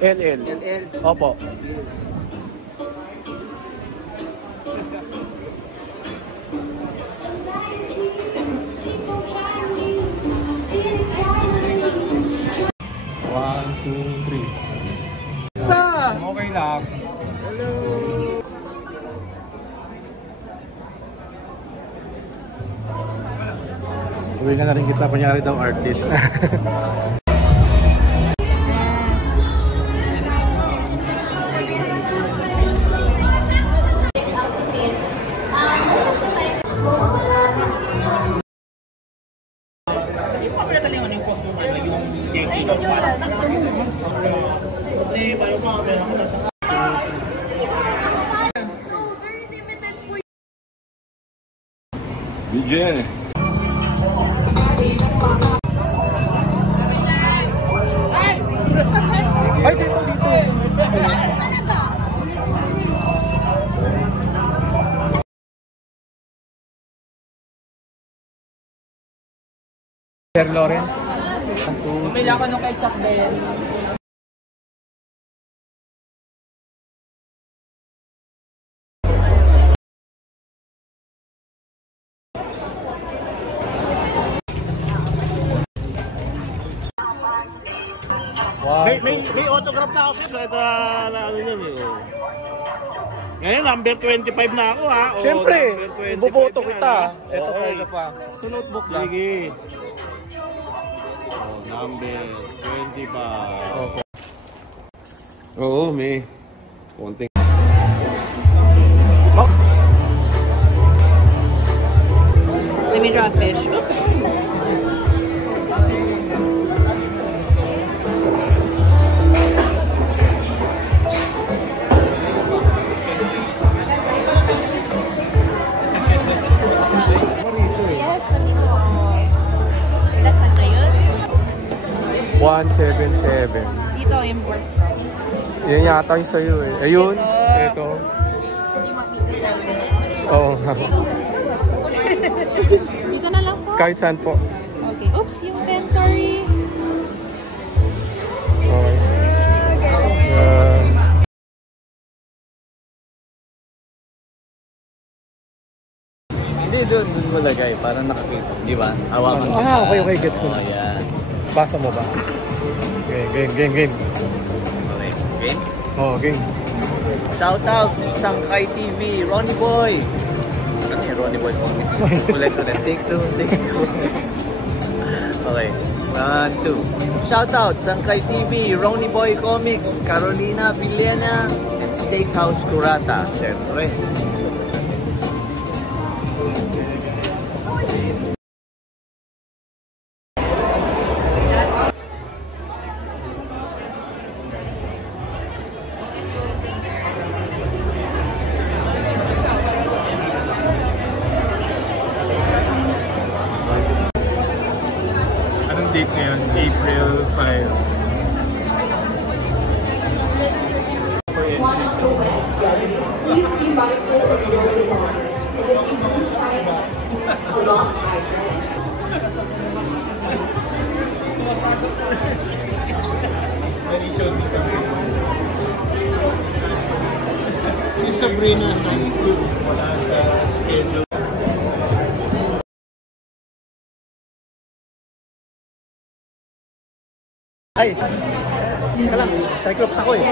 LL. LL. Opo. One, two, three. Sa! Okay lang. Hello! Uwi na rin kita, kunyari daw artist. Bigyan. Ay, dito. Sir Lawrence. Pumila ko nung kay Chuck Bell. May autograph na ako sa ano yun eh. Ngayon, number 25 na ako ha. Siyempre, iboboto na, kita. ha? Ito pa, Okay. isa pa. Sa notebook lang. Sige. Number 25. Okay. Oo, may konting. Let me draw a fish. Oops. Yes, 177. dito yung work from. Yan yata yung sa'yo eh. Ayun. Ito. Oo nga. Dito na lang po. Kahit saan po. Okay. Oops, yung pen. Sorry. Okay. Hindi, doon mo lagay. Parang nakakita. Di ba? Hawakan mo. Okay. Gets ko na. Ayan. Basa mo ba? Okay, game. Okay. Game? Oh, game. Shout out Sangkay TV, Ronnie Boy. Ano yung Ronnie Boy comic? Ulit. Take two. Okay. 1, 2. Shout out Sangkay TV, Ronnie Boy Comics, Carolina Villena, and Steakhouse Curata. Siyempre. Anong date ngayon? April 5. Please be mindful of your belongings, and if you do find a lost item. Then he showed me Sabrina. Si Sabrina, wala sa schedule. Ay! Teka lang, Cyclops ako eh.